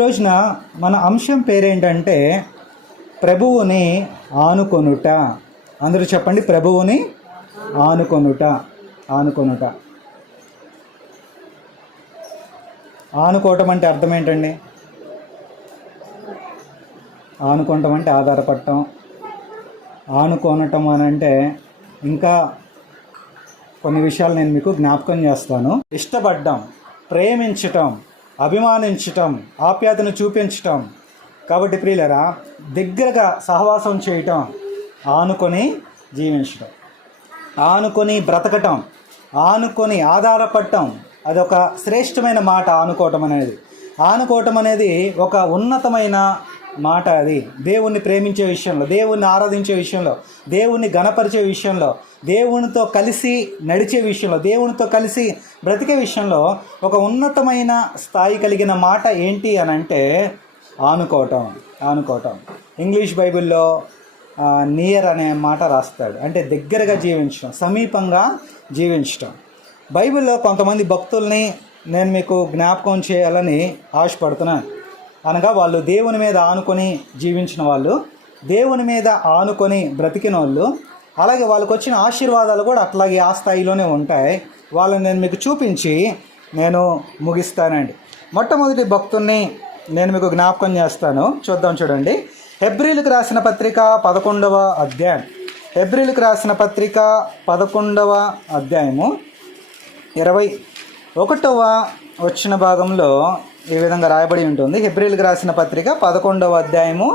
ఈరోజున మన అంశం పేరేంటంటే ప్రభువుని ఆనుకొనుట. అందరూ చెప్పండి ప్రభువుని ఆనుకొనుట ఆనుకొనుట. ఆనుకోవటం అంటే అర్థం ఏంటండి? ఆనుకోవటం అంటే ఆధారపడటం. ఆనుకోనటం అని అంటే ఇంకా కొన్ని విషయాలు నేను మీకు జ్ఞాపకం చేస్తాను. ఇష్టపడ్డం ప్రేమించటం అభిమానించటం ఆప్యాయతను చూపించటం. కాబట్టి ప్రియులరా దగ్గరగా సహవాసం చేయటం ఆనుకొని జీవించటం. ఆనుకొని బ్రతకటం ఆనుకొని ఆధారపడటం అదొక శ్రేష్టమైన మాట ఆనుకోవటం అనేది. ఆనుకోవటం అనేది ఒక ఉన్నతమైన మాట అది. దేవుణ్ణి ప్రేమించే విషయంలో దేవుణ్ణి ఆరాధించే విషయంలో దేవుణ్ణి గణపరిచే విషయంలో దేవునితో కలిసి నడిచే విషయంలో దేవునితో కలిసి బ్రతికే విషయంలో ఒక ఉన్నతమైన స్థాయి కలిగిన మాట ఏంటి అని అంటే ఆనుకోవటం ఆనుకోవటం. ఇంగ్లీష్ బైబిల్లో నియర్ అనే మాట రాస్తాడు. అంటే దగ్గరగా జీవించడం సమీపంగా జీవించటం. బైబిల్లో కొంతమంది భక్తుల్ని నేను మీకు జ్ఞాపకం చేయాలని ఆశపడుతున్నాను. అనగా వాళ్ళు దేవుని మీద ఆనుకొని జీవించిన వాళ్ళు దేవుని మీద ఆనుకొని బ్రతికిన వాళ్ళు. అలాగే వాళ్ళకి వచ్చిన ఆశీర్వాదాలు కూడా అట్లాగే ఆ స్థాయిలోనే ఉంటాయి. వాళ్ళని నేను మీకు చూపించి నేను ముగిస్తానండి. మొట్టమొదటి భక్తుల్ని నేను మీకు జ్ఞాపకం చేస్తాను. చూద్దాం చూడండి. హెబ్రిల్కి రాసిన పత్రిక పదకొండవ అధ్యాయం. హెబ్రిల్కి రాసిన పత్రిక పదకొండవ అధ్యాయము ఇరవై ఒకటవ వచ్చిన భాగంలో ఈ విధంగా రాయబడి ఉంటుంది. హెబ్రిల్కి రాసిన పత్రిక పదకొండవ అధ్యాయము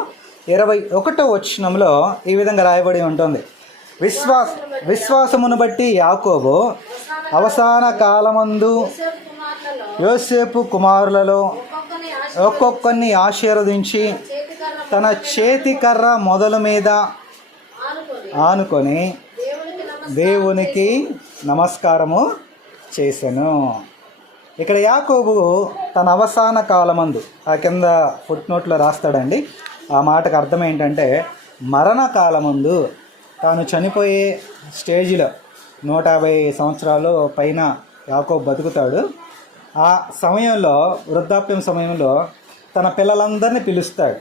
ఇరవై ఒకటో వచనంలో ఈ విధంగా రాయబడి ఉంటుంది. విశ్వాస విశ్వాసమును బట్టి యాకోబు అవసాన కాలమందు యోసేపు కుమారులలో ఒక్కొక్కరిని ఆశీర్వదించి తన చేతి కర్ర మొదలు మీద ఆనుకొని దేవునికి నమస్కారము చేశాను ఇక్కడ యాకోబు తన అవసాన కాలమందు ఆ కింద ఫుట్ నోట్లో రాస్తాడండి. ఆ మాటకు అర్థం ఏంటంటే మరణ కాలమందు తాను చనిపోయే స్టేజిలో నూట యాభై సంవత్సరాలు పైన యాకోబు బతుకుతాడు. ఆ సమయంలో వృద్ధాప్యం సమయంలో తన పిల్లలందరినీ పిలుస్తాడు.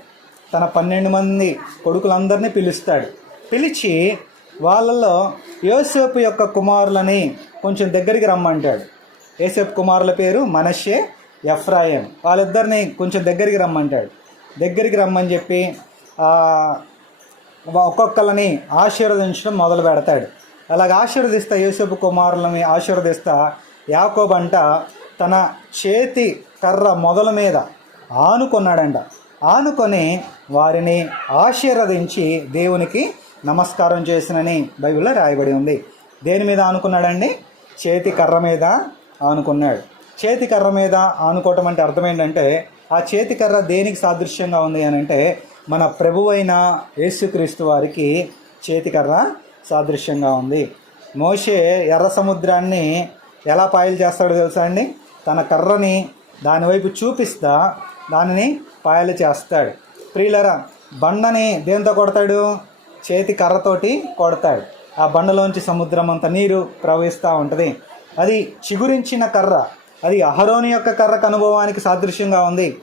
తన పన్నెండు మంది కొడుకులందరినీ పిలుస్తాడు. పిలిచి వాళ్ళల్లో యోసేపు యొక్క కుమారులని కొంచెం దగ్గరికి రమ్మంటాడు. యోసేపు కుమారుల పేరు మనషే ఎఫ్రాయం. వాళ్ళిద్దరిని కొంచెం దగ్గరికి రమ్మంటాడు. దగ్గరికి రమ్మని చెప్పి ఒక్కొక్కరిని ఆశీర్వదించడం మొదలు పెడతాడు. అలాగ ఆశీర్వదిస్తా యోసేపు కుమారులని ఆశీర్వదిస్తా యాకోబంట తన చేతి కర్ర మొదల మీద ఆనుకున్నాడంట. ఆనుకొని వారిని ఆశీర్వదించి దేవునికి నమస్కారం చేసినని బైబిల్లో రాయబడి ఉంది. దేని మీద ఆనుకున్నాడండి? చేతి కర్ర మీద ఆనుకున్నాడు. చేతి కర్ర మీద ఆనుకోవటం అంటే అర్థం ఏంటంటే ఆ చేతి కర్ర దేనికి సాదృశ్యంగా ఉంది అని అంటే మన ప్రభువైన యేసుక్రీస్తు వారికి చేతి కర్ర సాదృశ్యంగా ఉంది. మోషే ఎర్ర సముద్రాన్ని ఎలా పాయలు చేస్తాడో తెలుసా అండి? తన కర్రని దానివైపు చూపిస్తా దానిని పాయలు చేస్తాడు. ప్రియులరా బండని దేంతో కొడతాడు? చేతి కర్రతోటి కొడతాడు. ఆ బండలోంచి సముద్రం అంత నీరు ప్రవహిస్తూ ఉంటుంది. అది చిగురించిన కర్ర. అది అహరోని యొక్క కర్రకు అనుభవానికి సాదృశ్యంగా ఉంది.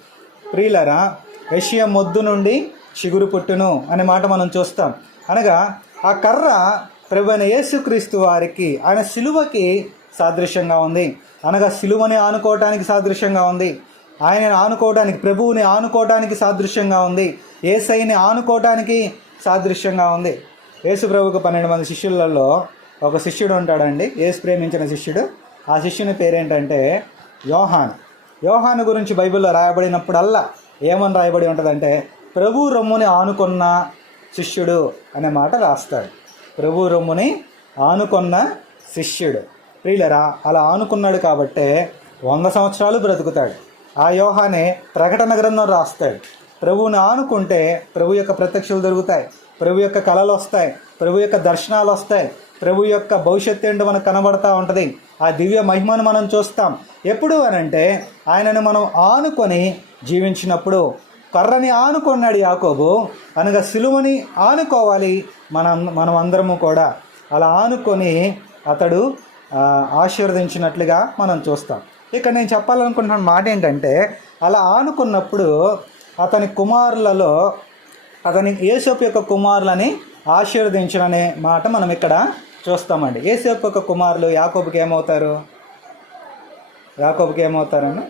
ప్రియులరా ఏషియా మొద్దు నుండి చిగురు పుట్టును అనే మాట మనం చూస్తాం. అనగా ఆ కర్ర ప్రభు యేసుక్రీస్తు వారికి ఆయన సిలువకి సాదృశ్యంగా ఉంది. అనగా సిలువని ఆనుకోవటానికి సాదృశ్యంగా ఉంది. ఆయనను ఆనుకోవడానికి ప్రభువుని ఆనుకోవటానికి సాదృశ్యంగా ఉంది. ఏసైని ఆనుకోవటానికి సాదృశ్యంగా ఉంది. యేసు ప్రభుకు పన్నెండు మంది శిష్యులలో ఒక శిష్యుడు ఉంటాడండి. ఏసు ప్రేమించిన శిష్యుడు. ఆ శిష్యుని పేరేంటంటే యోహాన్. యోహాను గురించి బైబిల్లో రాయబడినప్పుడల్లా ఏమని రాయబడి ఉంటుందంటే ప్రభు రొమ్ముని ఆనుకున్న శిష్యుడు అనే మాట రాస్తాడు. ప్రభు రొమ్ముని ఆనుకున్న శిష్యుడు. ప్రియులరా అలా ఆనుకున్నాడు కాబట్టే వంద సంవత్సరాలు బ్రతుకుతాడు. ఆ యోహానే ప్రకటన గ్రంథం రాస్తాడు. ప్రభువుని ఆనుకుంటే ప్రభు యొక్క ప్రత్యక్షలు దొరుకుతాయి. ప్రభు యొక్క కళలు వస్తాయి. ప్రభు యొక్క దర్శనాలు వస్తాయి. ప్రభు యొక్క భవిష్యత్తు ఏంటో మనకు కనబడతా ఉంటుంది. ఆ దివ్య మహిమను మనం చూస్తాం. ఎప్పుడు అనంటే ఆయనను మనం ఆనుకొని జీవించినప్పుడు కర్రని ఆనుకున్నాడు యాకోబు. అనగా సిలువని ఆనుకోవాలి మనం మనం అందరము కూడా. అలా ఆనుకొని అతడు ఆశీర్వదించినట్లుగా మనం చూస్తాం. ఇక్కడ నేను చెప్పాలనుకుంటున్న మాట ఏంటంటే అలా ఆనుకున్నప్పుడు అతని కుమారులలో అతని యేసోపు యొక్క కుమారులని ఆశీర్వదించడనే మాట మనం ఇక్కడ చూస్తామండి. ఏసేపు యొక్క కుమారులు యాకోబుకి ఏమవుతారు? యాకోబుకి ఏమవుతారని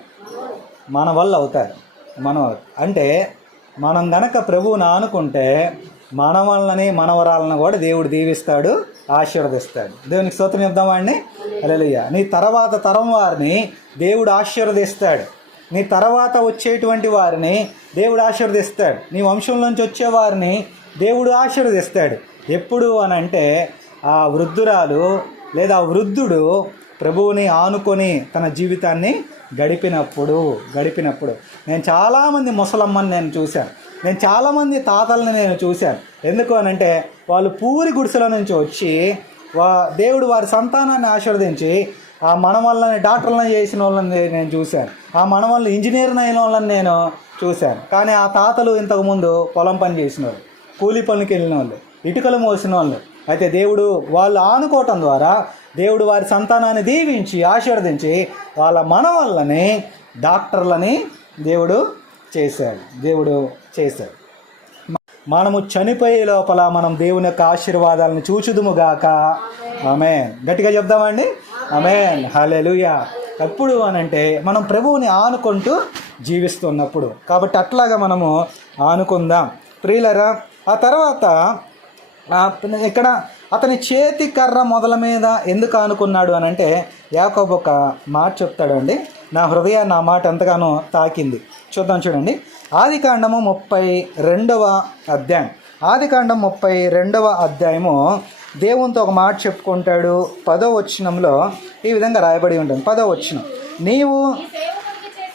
మన వల్ల అవుతారు. మనం అంటే మనం గనక ప్రభువుని ఆనుకుంటే మన వలనని మనవరాలను కూడా దేవుడు దీవిస్తాడు ఆశీర్వదిస్తాడు. దేవునికి స్తోత్రం చెప్దామా అండి? అలెలుయ్య నీ తర్వాత తరం వారిని దేవుడు ఆశీర్వదిస్తాడు. నీ తర్వాత వచ్చేటువంటి వారిని దేవుడు ఆశీర్వదిస్తాడు. నీ వంశంలోంచి వచ్చే వారిని దేవుడు ఆశీర్వదిస్తాడు ఎప్పుడు అని అంటే ఆ వృద్ధురాలు లేదా వృద్ధుడు ప్రభువుని ఆనుకొని తన జీవితాన్ని గడిపినప్పుడు గడిపినప్పుడు. నేను చాలామంది ముసలమ్మని నేను చూశాను. నేను చాలామంది తాతల్ని నేను చూశాను. ఎందుకు అని అంటే వాళ్ళు పూరి గుడిసెల నుంచి వచ్చి వా దేవుడు వారి సంతానాన్ని ఆశీర్వదించి ఆ మనవల్లని డాక్టర్లను చేసిన వాళ్ళని నేను చూశాను. ఆ మనవల్ని ఇంజనీర్ని అయిన వాళ్ళని నేను చూశాను. కానీ ఆ తాతలు ఇంతకుముందు పొలం పని చేసినారు కూలి పనికి వెళ్ళిన వాళ్ళు ఇటుకలు మోసిన వాళ్ళు. అయితే దేవుడు వాళ్ళు ఆనుకోవటం ద్వారా దేవుడు వారి సంతానాన్ని దీవించి ఆశీర్వదించి వాళ్ళ మనవల్లని డాక్టర్లని దేవుడు చేశాడు. దేవుడు చేశాడు. మనము చనిపోయే లోపల మనం దేవుని యొక్క ఆశీర్వాదాలను చూచుదుముగాక ఆమె గట్టిగా చెప్దామండి? ఆమె హలెలుయా ఎప్పుడు అనంటే మనం ప్రభువుని ఆనుకుంటూ జీవిస్తున్నప్పుడు. కాబట్టి అట్లాగా మనము ఆనుకుందాం. ప్రియులరా ఆ తర్వాత ఇక్కడ అతని చేతి కర్ర మొదల మీద ఎందుకు ఆనుకున్నాడు అని అంటే యాకోబు ఒక మాట చెప్తాడండి. నా హృదయాన్ని నా మాట ఎంతగానో తాకింది. చూద్దాం చూడండి. ఆది కాండము ముప్పై రెండవ అధ్యాయం. ఆది కాండం ముప్పై రెండవ అధ్యాయము దేవునితో ఒక మాట చెప్పుకుంటాడు. పదో వచనంలో ఈ విధంగా రాయబడి ఉంటుంది. పదో వచనం. నీవు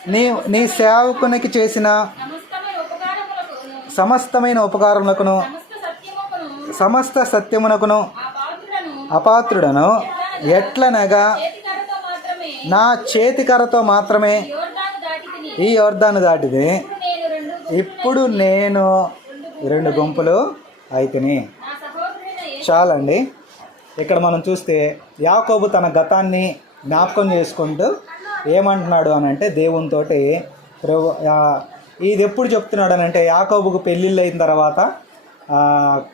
నీ నీ సేవకునికి చేసిన సమస్తమైన ఉపకారములకును సమస్త సత్యమును సమస్త సత్యమునకును అపాత్రుడను ఎట్లనగా నా చేతికరతో మాత్రమే ఈ యోర్ధాను దాటిది. ఇప్పుడు నేను రెండు గుంపులు అయితేని. ఏ- చాలండి. ఇక్కడ మనం చూస్తే యాకోబు తన గతాన్ని జ్ఞాపకం చేసుకుంటూ ఏమంటున్నాడు అని అంటే దేవునితోటి ప్రభు ఇది ఎప్పుడు చెప్తున్నాడు అని అంటే యాకోబుకు పెళ్ళిళ్ళు అయిన తర్వాత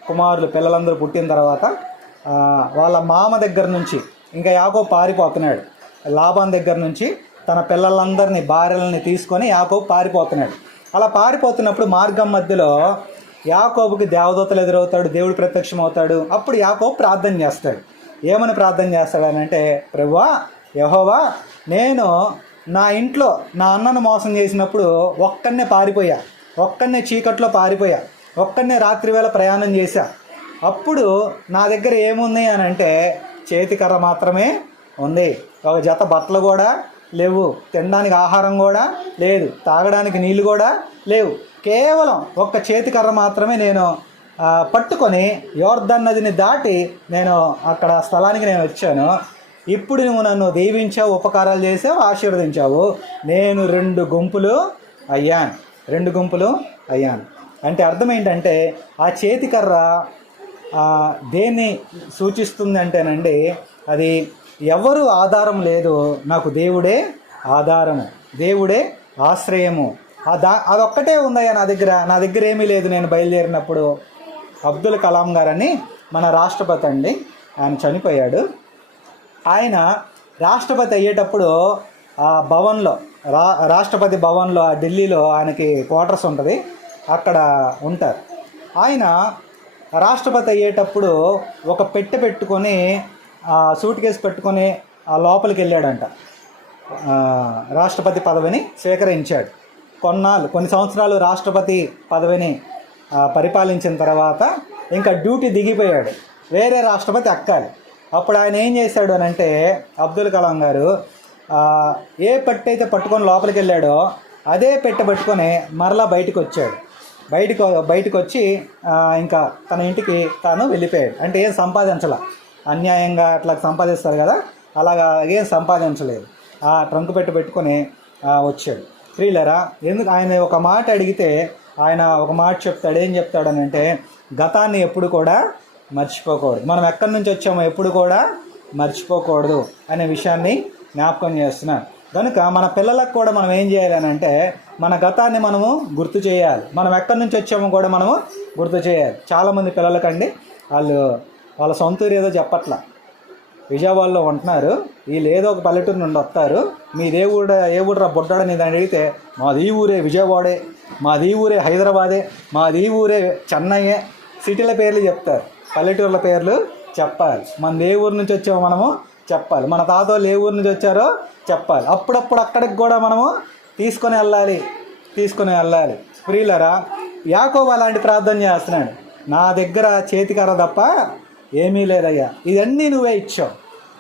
కుమారులు పిల్లలందరూ పుట్టిన తర్వాత వాళ్ళ మామ దగ్గర నుంచి ఇంకా యాకో పారిపోతున్నాడు. లాభం దగ్గర నుంచి తన పిల్లలందరినీ భార్యలని తీసుకొని యాకోబు పారిపోతున్నాడు. అలా పారిపోతున్నప్పుడు మార్గం మధ్యలో యాకోబుకి దేవదూతలు ఎదురవుతాడు దేవుడు ప్రత్యక్షం అవుతాడు అప్పుడు యాకోబు ప్రార్థన చేస్తాడు. ఏమని ప్రార్థన చేస్తాడు అని అంటే ప్రభువా యహోవా నేను నా ఇంట్లో నా అన్నను మోసం చేసినప్పుడు ఒక్కనే పారిపోయా. ఒక్కనే చీకట్లో పారిపోయా. ఒక్కనే రాత్రి వేళ ప్రయాణం చేశా. అప్పుడు నా దగ్గర ఏముంది అని అంటే చేతికర్ర మాత్రమే ఉంది. ఒక జత బట్టలు కూడా లేవు. తినడానికి ఆహారం కూడా లేదు. తాగడానికి నీళ్ళు కూడా లేవు. కేవలం ఒక్క చేతికర్ర మాత్రమే నేను పట్టుకొని యోర్ధన్ నదిని దాటి నేను అక్కడ స్థలానికి నేను వచ్చాను. ఇప్పుడు నువ్వు నన్ను దీవించావు ఉపకారాలు చేసావు ఆశీర్వదించావు. నేను రెండు గుంపులు అయ్యాను. రెండు గుంపులు అయ్యాను. అంటే అర్థం ఏంటంటే ఆ చేతికర్ర దేన్ని సూచిస్తుంది అంటేనండి అది ఎవరు ఆధారం లేదు నాకు దేవుడే ఆధారము దేవుడే ఆశ్రయము. ఆ దా అదొక్కటే ఉందయ్యా నా దగ్గర. నా దగ్గర ఏమీ లేదు. నేను బయలుదేరినప్పుడు అబ్దుల్ కలాం గారని మన రాష్ట్రపతి అండి ఆయన చనిపోయాడు. ఆయన రాష్ట్రపతి అయ్యేటప్పుడు ఆ భవన్లో రా రాష్ట్రపతి భవన్లో ఆ ఢిల్లీలో ఆయనకి క్వార్టర్స్ ఉంటుంది. అక్కడ ఉంటారు. ఆయన రాష్ట్రపతి అయ్యేటప్పుడు ఒక పెట్టె పెట్టుకొని ఆ సూట్ కేసు పెట్టుకొని ఆ లోపలికి వెళ్ళాడంట. రాష్ట్రపతి పదవిని స్వీకరించాడు. కొన్నాళ్ళు కొన్ని సంవత్సరాలు రాష్ట్రపతి పదవిని పరిపాలించిన తర్వాత ఇంకా డ్యూటీ దిగిపోయాడు. వేరే రాష్ట్రపతి అక్కాలి. అప్పుడు ఆయన ఏం చేశాడు అని అంటే అబ్దుల్ కలాం గారు ఏ పెట్టె అయితే పట్టుకొని లోపలికి వెళ్ళాడో అదే పెట్టె పట్టుకొని మరలా బయటకు వచ్చాడు. బయటకు బయటకు వచ్చి ఇంకా తన ఇంటికి తాను వెళ్ళిపోయాడు. అంటే ఏం సంపాదించాల. అన్యాయంగా అట్లా సంపాదిస్తారు కదా అలాగా ఏం సంపాదించలేదు. ఆ ట్రంక్ పెట్టి పెట్టుకొని వచ్చాడు. ప్రియులరా ఎందుకు ఆయన ఒక మాట అడిగితే ఆయన ఒక మాట చెప్తాడు. ఏం చెప్తాడనంటే గతాన్ని ఎప్పుడు కూడా మర్చిపోకూడదు. మనం ఎక్కడి నుంచి వచ్చామో ఎప్పుడు కూడా మర్చిపోకూడదు అనే విషయాన్ని జ్ఞాపకం చేస్తున్నాను. కనుక మన పిల్లలకు కూడా మనం ఏం చేయాలి అని అంటే మన గతాన్ని మనము గుర్తు చేయాలి. మనం ఎక్కడి నుంచి వచ్చామో కూడా మనము గుర్తు చేయాలి. చాలామంది పిల్లలకండి వాళ్ళు వాళ్ళ సొంత ఊరు ఏదో చెప్పట్లా. విజయవాడలో ఉంటున్నారు. వీళ్ళు ఏదో ఒక పల్లెటూరు నుండి వస్తారు. మీది ఏ ఊడ ఏ ఊడరా బొడ్డాడని దాన్ని అడిగితే మాది ఈ ఊరే విజయవాడే మాది ఈ ఊరే హైదరాబాదే మాది ఈ ఊరే చెన్నయ్యే సిటీల పేర్లు చెప్తారు. పల్లెటూర్ల పేర్లు చెప్పాలి. మనం ఏ ఊరు నుంచి వచ్చామో మనము చెప్పాలి. మన తాతోళ్ళు ఏ ఊరు నుంచి వచ్చారో చెప్పాలి. అప్పుడప్పుడు అక్కడికి కూడా మనము తీసుకొని వెళ్ళాలి. తీసుకొని వెళ్ళాలి. ప్రియులరా యాకోబు అలాంటి ప్రార్థన చేస్తున్నాడు. నా దగ్గర చేతికర్ర తప్ప ఏమీ లేదయ్యా. ఇవన్నీ నువ్వే ఇచ్చావు.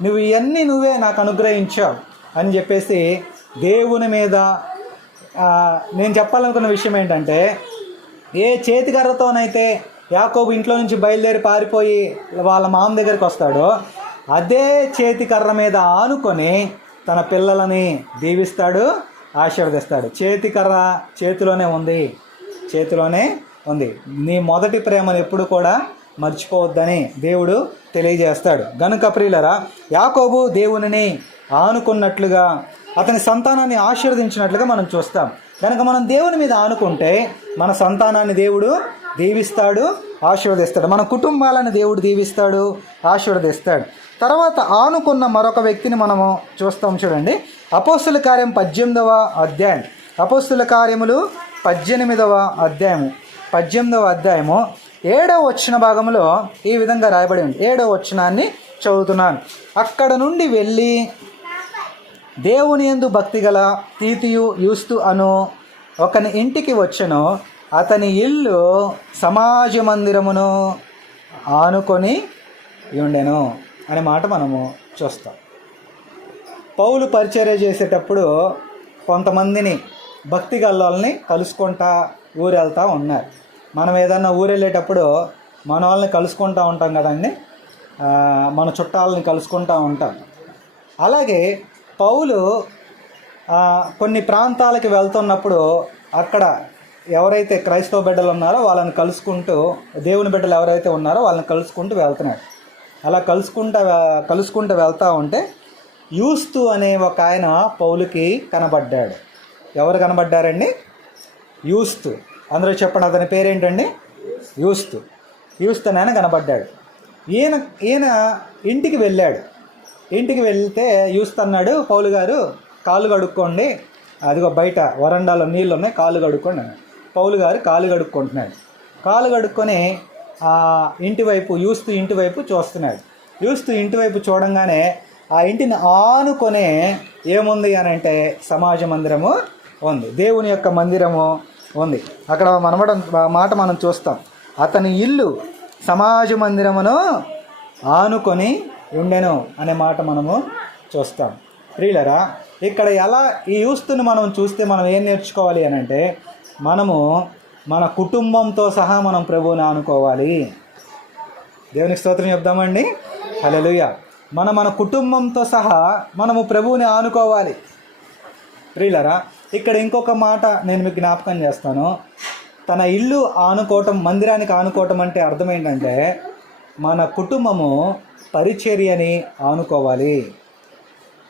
నువ్వు ఇవన్నీ నువ్వే నాకు అనుగ్రహించావు అని చెప్పేసి దేవుని మీద నేను చెప్పాలనుకున్న విషయం ఏంటంటే ఏ చేతికర్రతోనైతే యాకోబు ఇంట్లో నుంచి బయలుదేరి పారిపోయి వాళ్ళ మామ దగ్గరికి వస్తాడో. అదే చేతి కర్ర మీద ఆనుకొని తన పిల్లలని దీవిస్తాడు ఆశీర్వదిస్తాడు. చేతికర్ర చేతిలోనే ఉంది చేతిలోనే ఉంది. నీ మొదటి ప్రేమను ఎప్పుడు కూడా మర్చిపోవద్దని దేవుడు తెలియజేస్తాడు. గనుక ప్రియులరా యాకోబు దేవునిని ఆనుకున్నట్లుగా అతని సంతానాన్ని ఆశీర్వదించినట్లుగా మనం చూస్తాం. కనుక మనం దేవుని మీద ఆనుకుంటే మన సంతానాన్ని దేవుడు దీవిస్తాడు ఆశీర్వదిస్తాడు. మన కుటుంబాలను దేవుడు దీవిస్తాడు ఆశీర్వదిస్తాడు. తర్వాత ఆనుకున్న మరొక వ్యక్తిని మనము చూస్తాం చూడండి. అపోస్తుల కార్యం పద్దెనిమిదవ అధ్యాయం. అపోస్తుల కార్యములు పద్దెనిమిదవ అధ్యాయము పద్దెనిమిదవ అధ్యాయము ఏడవ వచ్చిన భాగంలో ఈ విధంగా రాయబడి ఉంది. ఏడవ వచనాన్ని చదువుతున్నాను. అక్కడ నుండి వెళ్ళి దేవుని యందు భక్తి గల తీతియు యూస్తు అను ఒకని ఇంటికి వచ్చను. అతని ఇల్లు సమాజ మందిరమును ఆనుకొని ఉండెను అనే మాట మనము చూస్తాం. పౌలు పరిచర్య చేసేటప్పుడు కొంతమందిని భక్తి గల్లోల్ని కలుసుకుంటా ఊరెళ్తూ ఉన్నారు. మనం ఏదన్నా ఊరెళ్ళేటప్పుడు మన వాళ్ళని కలుసుకుంటూ ఉంటాం కదండి. మన చుట్టాలని కలుసుకుంటూ ఉంటాం. అలాగే పౌలు కొన్ని ప్రాంతాలకి వెళ్తున్నప్పుడు అక్కడ ఎవరైతే క్రైస్తవ బిడ్డలు ఉన్నారో వాళ్ళని కలుసుకుంటూ దేవుని బిడ్డలు ఎవరైతే ఉన్నారో వాళ్ళని కలుసుకుంటూ వెళ్తున్నాడు. అలా కలుసుకుంటా కలుసుకుంటూ వెళ్తూ ఉంటే యూస్తు అనే ఒక ఆయన పౌలుకి కనబడ్డాడు. ఎవరు కనబడ్డారండి? యూస్తు. అందరూ చెప్పండి అతని పేరేంటండి? యూస్తు. యూస్తు అని ఆయన కనబడ్డాడు. ఈయన ఈయన ఇంటికి వెళ్ళాడు. ఇంటికి వెళ్తే యూస్తు అన్నాడు పౌలు గారు కాళ్ళు కడుక్కోండి. అదిగో బయట వరండాలో నీళ్ళు ఉన్నాయి కాళ్ళు కడుక్కోండి అన్నాడు. పౌలు గారు కాలు కడుక్కుంటున్నాడు. కాలు కడుక్కొని ఇంటి వైపు యూస్తు ఇంటి వైపు చూస్తున్నాడు. యూస్తు ఇంటి వైపు చూడంగానే ఆ ఇంటిని ఆనుకొనే ఏముంది అని అంటే సమాజ మందిరము ఉంది. దేవుని యొక్క మందిరము ఉంది. అక్కడ మనమడం మాట మనం చూస్తాం. అతని ఇల్లు సమాజ మందిరమును ఆనుకొని ఉండెను అనే మాట మనము చూస్తాం. ప్రియులరా ఇక్కడ ఎలా ఈ యూస్తుని మనం చూస్తే మనం ఏం నేర్చుకోవాలి అని అంటే మనము మన కుటుంబంతో సహా మనం ప్రభువుని ఆనుకోవాలి. దేవునికి స్తోత్రం చెప్దామండి. హల్లెలూయ. మన మన కుటుంబంతో సహా మనము ప్రభువుని ఆనుకోవాలి. ప్రియులరా ఇక్కడ ఇంకొక మాట నేను మీకు జ్ఞాపకం చేస్తాను. తన ఇల్లు ఆనుకోవటం మందిరానికి ఆనుకోవటం అంటే అర్థం ఏంటంటే మన కుటుంబము పరిచర్యని ఆనుకోవాలి.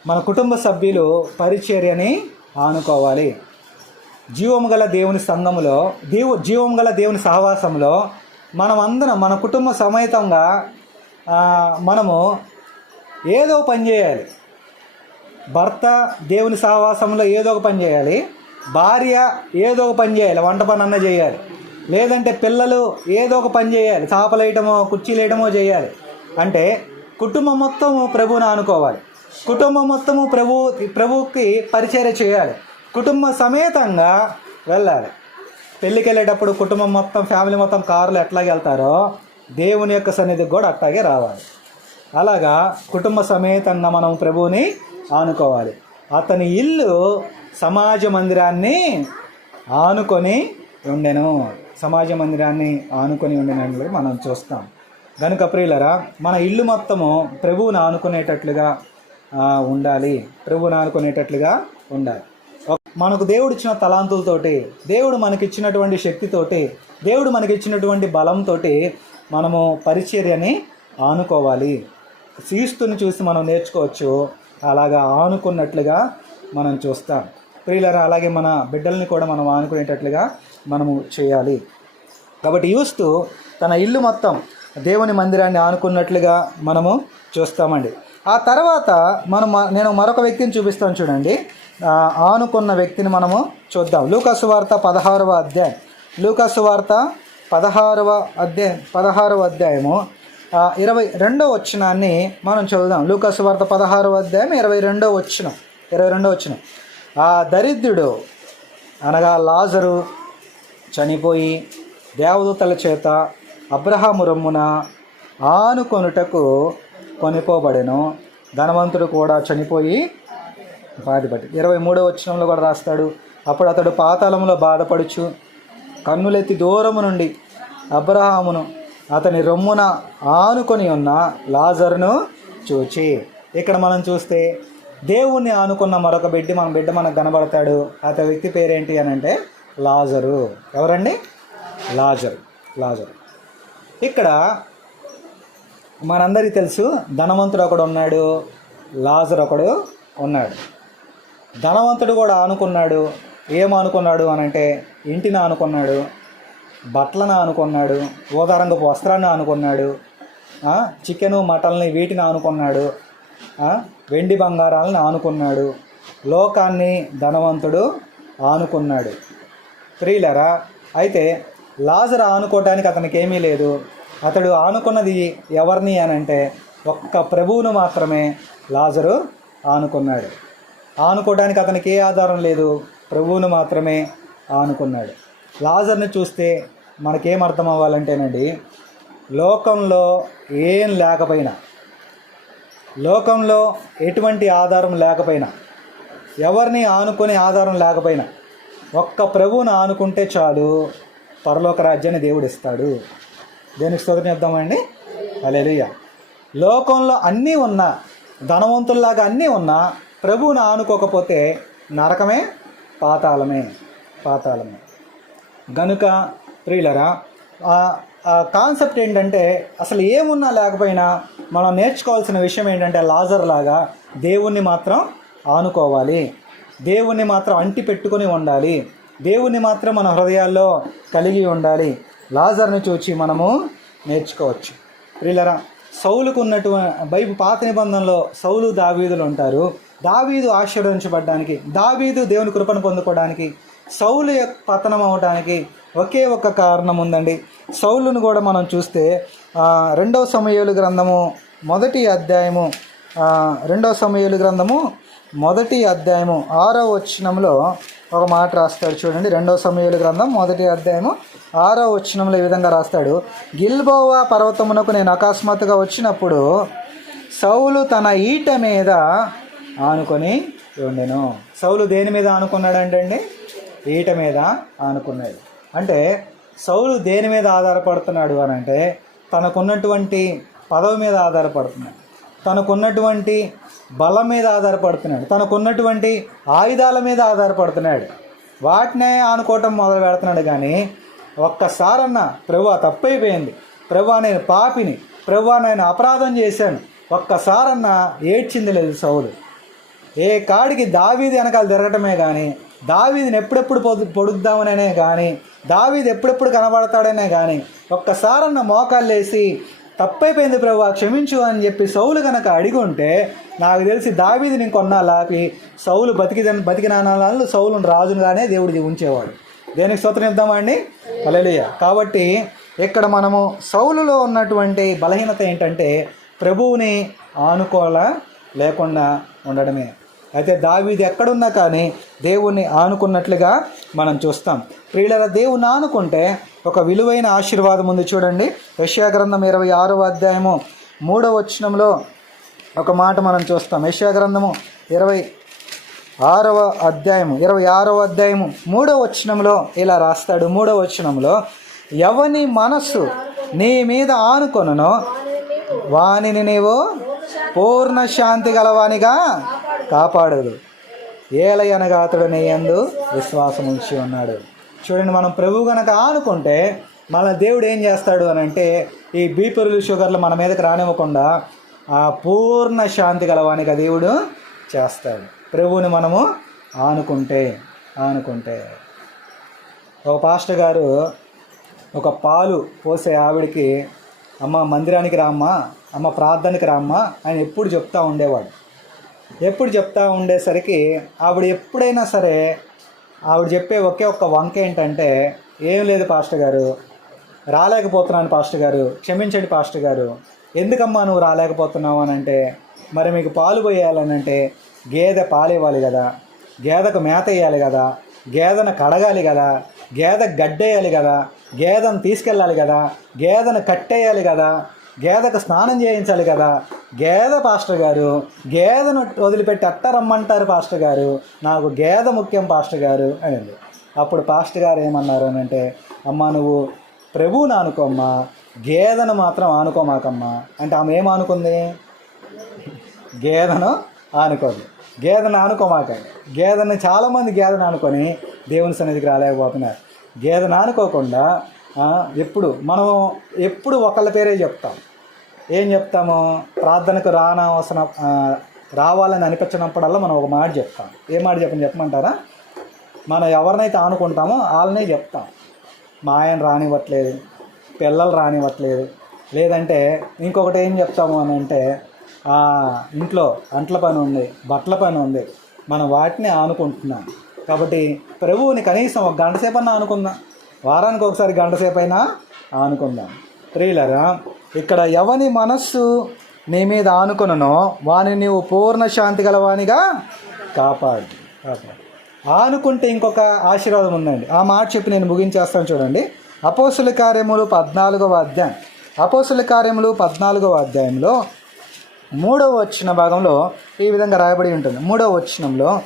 మన కుటుంబ సభ్యులు పరిచర్యని ఆనుకోవాలి. జీవము గల దేవుని సంఘములో దేవు జీవం గల దేవుని సహవాసంలో మనం అందరం మన కుటుంబ సమేతంగా మనము ఏదో పని చేయాలి. భర్త దేవుని సహవాసంలో ఏదో ఒక పని చేయాలి. భార్య ఏదో ఒక పని చేయాలి. వంట పని అన్న చేయాలి. లేదంటే పిల్లలు ఏదో ఒక పని చేయాలి. చాపలేయటమో కుర్చీలేయటమో చేయాలి. అంటే కుటుంబం మొత్తము ప్రభువుని ఆనుకోవాలి. కుటుంబం మొత్తము ప్రభు ప్రభువుకి పరిచర్య చేయాలి. కుటుంబ సమేతంగా వెళ్ళాలి. పెళ్ళికి వెళ్ళేటప్పుడు కుటుంబం మొత్తం ఫ్యామిలీ మొత్తం కారులో ఎట్లాగే వెళ్తారో దేవుని యొక్క సన్నిధికి కూడా అట్లాగే రావాలి. అలాగా కుటుంబ సమేతంగా మనం ప్రభువుని ఆనుకోవాలి. అతని ఇల్లు సమాజ మందిరాన్ని ఆనుకొని ఉండెను. సమాజ మందిరాన్ని ఆనుకొని ఉండెనని మనం చూస్తాం. గనుక ప్రియులరా మన ఇల్లు మొత్తము ప్రభువుని ఆనుకునేటట్లుగా ఉండాలి. ప్రభువుని ఆనుకునేటట్లుగా ఉండాలి. మనకు దేవుడు ఇచ్చిన తలాంతులతోటి దేవుడు మనకిచ్చినటువంటి శక్తితోటి దేవుడు మనకిచ్చినటువంటి బలంతోటి మనము పరిచర్యని ఆనుకోవాలి. క్రీస్తుని చూసి మనం నేర్చుకోవచ్చు. అలాగా ఆనుకున్నట్లుగా మనం చూస్తాం. ప్రియులరా అలాగే మన బిడ్డల్ని కూడా మనం ఆనుకునేటట్లుగా మనము చేయాలి. కాబట్టి యూస్తూ తన ఇల్లు మొత్తం దేవుని మందిరాన్ని ఆనుకున్నట్లుగా మనము చూస్తామండి. ఆ తర్వాత మనం నేను మరొక వ్యక్తిని చూపిస్తాను చూడండి. ఆనుకున్న వ్యక్తిని మనము చూద్దాం. లూకసు వార్త పదహారవ అధ్యాయం. లూకసు వార్త పదహారవ అధ్యాయం పదహారవ అధ్యాయము ఇరవై రెండో వచ్చినాన్ని మనం చదువుదాం. లూకసు వార్త పదహారవ అధ్యాయం ఇరవై రెండో వచ్చిన ఇరవై రెండో వచ్చిన ఆ దరిద్రుడు అనగా లాజరు చనిపోయి దేవదూతల చేత అబ్రహాము రొమ్మున ఆనుకొనుటకు కొనిపోబడెను ధనవంతుడు కూడా చనిపోయి బాధపడి ఇరవై మూడో వచనంలో కూడా రాస్తాడు అప్పుడు అతడు పాతాళంలో బాధపడుచు కన్నులెత్తి దూరము నుండి అబ్రహామును అతని రొమ్మున ఆనుకొని ఉన్న లాజరును చూచి. ఇక్కడ మనం చూస్తే దేవుణ్ణి ఆనుకున్న మరొక బిడ్డ మన బిడ్డ మనకు కనబడతాడు. అతని వ్యక్తి పేరేంటి అని అంటే లాజరు. ఎవరండి? లాజరు. లాజరు. ఇక్కడ మనందరికీ తెలుసు ధనవంతుడు ఒకడు ఉన్నాడు లాజర్ ఒకడు ఉన్నాడు. ధనవంతుడు కూడా ఆనుకున్నాడు. ఏం ఆనుకున్నాడు అని అంటే ఇంటిని ఆనుకున్నాడు బట్టలను ఆనుకున్నాడు ఓదారంగపు వస్త్రాన్ని ఆనుకున్నాడు చికెను మటన్ని వీటిని ఆనుకున్నాడు వెండి బంగారాలను ఆనుకున్నాడు. లోకాన్ని ధనవంతుడు ఆనుకున్నాడు. ప్రియులరా అయితే లాజర్ ఆనుకోవటానికి అతనికి ఏమీ లేదు. అతడు ఆనుకున్నది ఎవరిని అనంటే ఒక్క ప్రభువును మాత్రమే లాజరు ఆనుకున్నాడు. ఆనుకోవడానికి అతనికి ఏ ఆధారం లేదు. ప్రభువును మాత్రమే ఆనుకున్నాడు. లాజర్ని చూస్తే మనకేం అర్థం అవ్వాలంటేనండి లోకంలో ఏం లేకపోయినా లోకంలో ఎటువంటి ఆధారం లేకపోయినా ఎవరిని ఆనుకునే ఆధారం లేకపోయినా ఒక్క ప్రభువును ఆనుకుంటే చాలు పరలోక రాజ్యాన్ని దేవుడు ఇస్తాడు దేనికి స్తోత్రం చెప్దామండి? అలేలుయ్య లోకంలో అన్నీ ఉన్నా ధనవంతుల్లాగా అన్నీ ఉన్నా ప్రభువును ఆనుకోకపోతే నరకమే పాతాళమే పాతాళమే. గనుక ప్రియులరా ఆ కాన్సెప్ట్ ఏంటంటే అసలు ఏమున్నా లేకపోయినా మనం నేర్చుకోవాల్సిన విషయం ఏంటంటే లాజర్ లాగా దేవుణ్ణి మాత్రం ఆనుకోవాలి. దేవుణ్ణి మాత్రం అంటి పెట్టుకొని ఉండాలి. దేవుణ్ణి మాత్రం మన హృదయాల్లో కలిగి ఉండాలి. లాజర్ని చూచి మనము నేర్చుకోవచ్చు. ప్రియులరా సౌలుకు ఉన్నటువంటి బైబు పాత నిబంధనలో సౌలు దావీదులు ఉంటారు. దావీదు ఆశీర్వదించబడడానికి దావీదు దేవుని కృపను పొందుకోవడానికి సౌలు యొక్క పతనం అవడానికి ఒకే ఒక కారణం ఉందండి. సౌలును కూడా మనం చూస్తే రెండవ సమయాలు గ్రంథము మొదటి అధ్యాయము రెండవ సమయాలు గ్రంథము మొదటి అధ్యాయము ఆరో వచనంలో ఒక మాట రాస్తాడు చూడండి. రెండవ సమయాలు గ్రంథం మొదటి అధ్యాయము ఆరో వచనంలో ఈ విధంగా రాస్తాడు. గిల్బోవా పర్వతమునకు నేను అకస్మాత్తుగా వచ్చినప్పుడు సౌలు తన ఈట మీద ఆనుకొని ఉండెను సౌలు దేని మీద ఆనుకున్నాడంటే అండి ఈట మీద ఆనుకున్నాడు. అంటే సౌలు దేని మీద ఆధారపడుతున్నాడు అని అంటే తనకున్నటువంటి పదవి మీద ఆధారపడుతున్నాడు. తనకున్నటువంటి బలం మీద ఆధారపడుతున్నాడు. తనకున్నటువంటి ఆయుధాల మీద ఆధారపడుతున్నాడు. వాటినే ఆనుకోవటం మొదలు పెడుతున్నాడు కానీ ఒక్కసారన్న ప్రభు తప్పైపోయింది. ప్రభు నేను పాపిని ప్రభు నేను అపరాధం చేశాను. ఒక్కసారన్న ఏడ్చింది లేదు సౌలు. ఏ కాడికి దావీది వెనకాల తిరగటమే కానీ దావీదిని ఎప్పుడెప్పుడు పొడు పొడుద్దామననే కానీ దావీది ఎప్పుడెప్పుడు కనబడతాడనే కానీ ఒక్కసారన్న మోకాళ్ళు వేసి తప్పైపోయింది ప్రభు క్షమించు అని చెప్పి సౌలు కనుక అడిగి ఉంటే నాకు తెలిసి దావీదిని లాపి సౌలు బతికి బతికినానాళ్ళు సౌలును రాజునుగానే దేవుడిది ఉంచేవాడు. దేనికి స్తోత్రం ఇద్దామండి అలలియ కాబట్టి ఇక్కడ మనము సౌలులో ఉన్నటువంటి బలహీనత ఏంటంటే ప్రభువుని ఆనుకోల లేకుండా ఉండడమే. అయితే దావీది ఎక్కడున్నా కానీ దేవుణ్ణి ఆనుకున్నట్లుగా మనం చూస్తాం. ప్రియుల దేవుని ఆనుకుంటే ఒక విలువైన ఆశీర్వాదం ఉంది చూడండి. యెషయా గ్రంథం ఇరవై ఆరవ అధ్యాయము మూడవ వచనంలో ఒక మాట మనం చూస్తాం. యెషయా గ్రంథము ఇరవై ఆరవ అధ్యాయము ఇరవై ఆరవ అధ్యాయము మూడవ వచనంలో ఇలా రాస్తాడు. మూడవ వచనంలో ఎవని మనస్సు నీ మీద ఆనుకొనను వానిని నీవు పూర్ణ శాంతి గలవానిగా కాపాడదు. ఏలయనగా అతడు నీ విశ్వాసం ఉంచి ఉన్నాడు. చూడండి మనం ప్రభు గనక ఆనుకుంటే మన దేవుడు ఏం చేస్తాడు అని అంటే ఈ బీపరులు షుగర్లు మన మీదకి రానివ్వకుండా ఆ పూర్ణ శాంతి గలవానిగా దేవుడు చేస్తాడు. ప్రభువుని మనము ఆనుకుంటే ఆనుకుంటే. ఒక పాస్టర్ గారు ఒక పాలు పోసే ఆవిడకి అమ్మ మందిరానికి రామ్మా. అమ్మ ప్రార్థనకి రామ్మా. అని ఎప్పుడు చెప్తా ఉండేవాడు. ఎప్పుడు చెప్తా ఉండేసరికి ఆవిడ ఎప్పుడైనా సరే ఆవిడ చెప్పే ఒకే ఒక్క వంక ఏంటంటే ఏం లేదు పాస్టర్ గారు. రాలేకపోతున్నాను పాస్టర్ గారు. క్షమించండి పాస్టర్ గారు. ఎందుకమ్మా నువ్వు రాలేకపోతున్నావు? అని అంటే మరి మీకు పాలు పోయాలని అంటే గేదె పాలు ఇవ్వాలి కదా. గేదెకు మేత వేయాలి కదా. గేదెను కడగాలి కదా. గేదె గడ్డేయాలి కదా గేదెను తీసుకెళ్ళాలి కదా గేదెను కట్టేయాలి కదా గేదెకు స్నానం చేయించాలి కదా. గేదె పాస్టర్ గారు గేదెను వదిలిపెట్టి అట్ట రమ్మంటారు పాస్టర్ గారు నాకు గేదె ముఖ్యం పాస్టర్ గారు అనింది. అప్పుడు పాస్టర్ గారు ఏమన్నారు అని అంటే అమ్మ నువ్వు ప్రభువుని అనుకోమ్మా గేదెను మాత్రం ఆనుకోమాకమ్మా. అంటే ఆమె ఏం గేదను గేదెను ఆనుకోదు. గేదెను ఆనుకోమాక. గేదెను చాలామంది గేదెను ఆనుకొని దేవుని సన్నిధికి రాలేకపోతున్నారు. గేదెను ఆనుకోకుండా ఎప్పుడు? మనం ఎప్పుడు ఒకళ్ళ పేరే చెప్తాం. ఏం చెప్తాము? ప్రార్థనకు రానవసరం రావాలని అనిపించినప్పుడల్లా మనం ఒక మాట చెప్తాం. ఏ మాట చెప్పని చెప్పమంటారా? మనం ఎవరినైతే ఆనుకుంటామో వాళ్ళనే చెప్తాం. మా ఆయన రానివ్వట్లేదు పిల్లలు రానివ్వట్లేదు. లేదంటే ఇంకొకటి ఏం చెప్తాము అని అంటే ఇంట్లో అంట్ల పని ఉంది బట్టల పని ఉంది. మనం వాటిని ఆనుకుంటున్నాం. కాబట్టి ప్రభువుని కనీసం ఒక గంట సేపన్నా ఆనుకుందాం. వారానికి ఒకసారి గంట సేపు అయినా ఆనుకుందాం. ప్రియులరా ఇక్కడ ఎవని మనస్సు నీ మీద ఆనుకునో వాని నీవు పూర్ణ శాంతి గలవానిగా కాపాడు. కాపాడు ఆనుకుంటే ఇంకొక ఆశీర్వాదం ఉందండి. ఆ మాట చెప్పి నేను ముగించేస్తాను చూడండి. అపోసుల కార్యములు పద్నాలుగవ అధ్యాయం. అపోసుల కార్యములు పద్నాలుగవ అధ్యాయంలో మూడవ వచ్చిన భాగంలో ఈ విధంగా రాయబడి ఉంటుంది. మూడవ వచ్చినంలో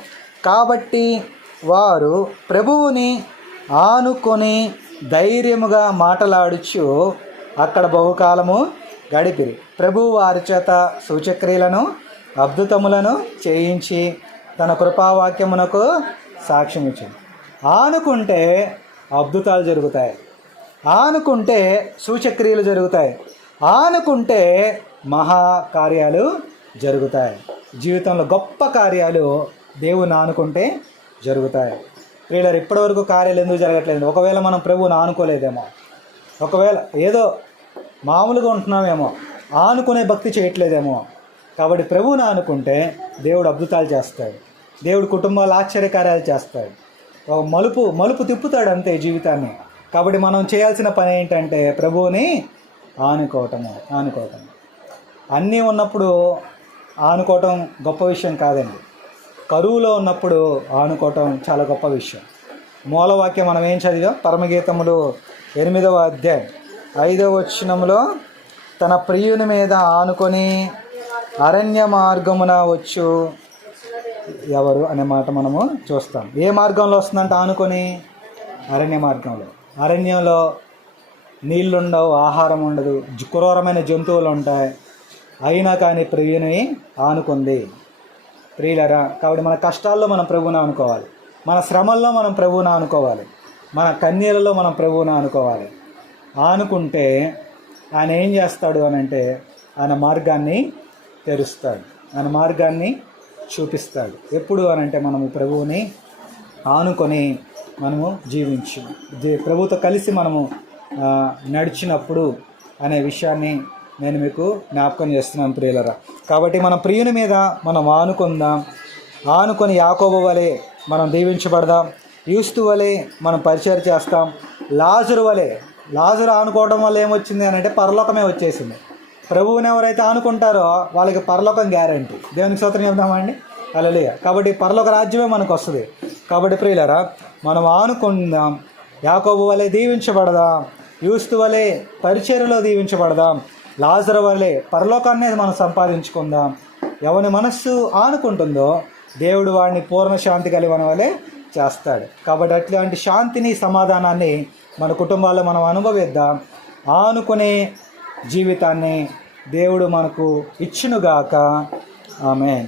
కాబట్టి వారు ప్రభువుని ఆనుకొని ధైర్యముగా మాటలాడుచు అక్కడ బహుకాలము గడిపిరి. ప్రభువు వారి చేత సూచక్రియలను అద్భుతములను చేయించి తన కృపావాక్యమునకు సాక్ష్యం ఇచ్చింది. ఆనుకుంటే అద్భుతాలు జరుగుతాయి. ఆనుకుంటే సూచక్రియలు జరుగుతాయి. ఆనుకుంటే మహా కార్యాలు జరుగుతాయి. జీవితంలో గొప్ప కార్యాలు దేవుని ఆనుకుంటే జరుగుతాయి. వీళ్ళు ఇప్పటివరకు కార్యాలు ఎందుకు జరగట్లేదు ఒకవేళ మనం ప్రభువుని ఆనుకోలేదేమో ఒకవేళ ఏదో మామూలుగా ఉంటున్నామేమో ఆనుకునే భక్తి చేయట్లేదేమో కాబట్టి ప్రభువుని ఆనుకుంటే దేవుడు అద్భుతాలు చేస్తాడు. దేవుడు కుటుంబాలు ఆశ్చర్యకార్యాలు చేస్తాడు. ఒక మలుపు మలుపు తిప్పుతాడు అంతే జీవితాన్ని. కాబట్టి మనం చేయాల్సిన పని ఏంటంటే ప్రభువుని ఆనుకోవటము ఆనుకోవటము. అన్నీ ఉన్నప్పుడు ఆనుకోవటం గొప్ప విషయం కాదండి. కరువులో ఉన్నప్పుడు ఆనుకోవటం చాలా గొప్ప విషయం. మూలవాక్యం మనం ఏం చదివాం? పరమగీతములు ఎనిమిదవ అధ్యాయం. ఐదవ వచనములో తన ప్రియుని మీద ఆనుకొని అరణ్య మార్గమున వచ్చు. ఎవరు అనే మాట మనము చూస్తాం. ఏ మార్గంలో వస్తుందంటే ఆనుకొని? అరణ్య మార్గంలో. అరణ్యంలో నీళ్ళుండవు ఆహారం ఉండదు క్రూరమైన జంతువులు ఉంటాయి. అయినా కానీ ప్రియుని ఆనుకుంది. ప్రియులరా కాబట్టి మన కష్టాల్లో మనం ప్రభువుని ఆనుకోవాలి. మన శ్రమల్లో మనం ప్రభువుని ఆనుకోవాలి. మన కన్నీళ్ళలో మనం ప్రభువుని ఆనుకోవాలి. ఆనుకుంటే ఆయన ఏం చేస్తాడు అని అంటే ఆయన మార్గాన్ని తెరుస్తాడు. ఆయన మార్గాన్ని చూపిస్తాడు. ఎప్పుడు అని అంటే మనము ప్రభువుని ఆనుకొని మనము జీవించు ప్రభుతో కలిసి మనము నడిచినప్పుడు అనే విషయాన్ని నేను మీకు జ్ఞాపకం చేస్తున్నాను ప్రియులరా. కాబట్టి మన ప్రియుని మీద మనం ఆనుకుందాం. ఆనుకొని యాకోబు వలె మనం దీవించబడదాం. యూస్తు వలె మనం పరిచయం చేస్తాం. లాజరు వలె లాజరు ఆనుకోవడం వల్ల ఏమొచ్చింది అని అంటే పరలోకమే వచ్చేసింది. ప్రభువుని ఎవరైతే ఆనుకుంటారో వాళ్ళకి పరలోకం గ్యారంటీ దేవునికి సూత్రం చెప్దామండి అలలియ కాబట్టి పరలోక రాజ్యమే మనకు వస్తుంది. కాబట్టి ప్రియులరా మనం ఆనుకుందాం. యాకోబు వలె దీవించబడదాం. యూస్తు వలె పరిచర్యలో దీవించబడదాం. లాజర్ వలె పరలోకాన్ని మనం సంపాదించుకుందాం. ఎవని మనస్సు ఆనుకుంటుందో దేవుడు వాడిని పూర్ణ శాంతి కలిగిన వలె చేస్తాడు. కాబట్టి అట్లాంటి శాంతిని సమాధానాన్ని మన కుటుంబాల్లో మనం అనుభవిద్దాం. ఆనుకునే జీవితాన్ని దేవుడు మనకు ఇచ్చునుగాక. ఆమె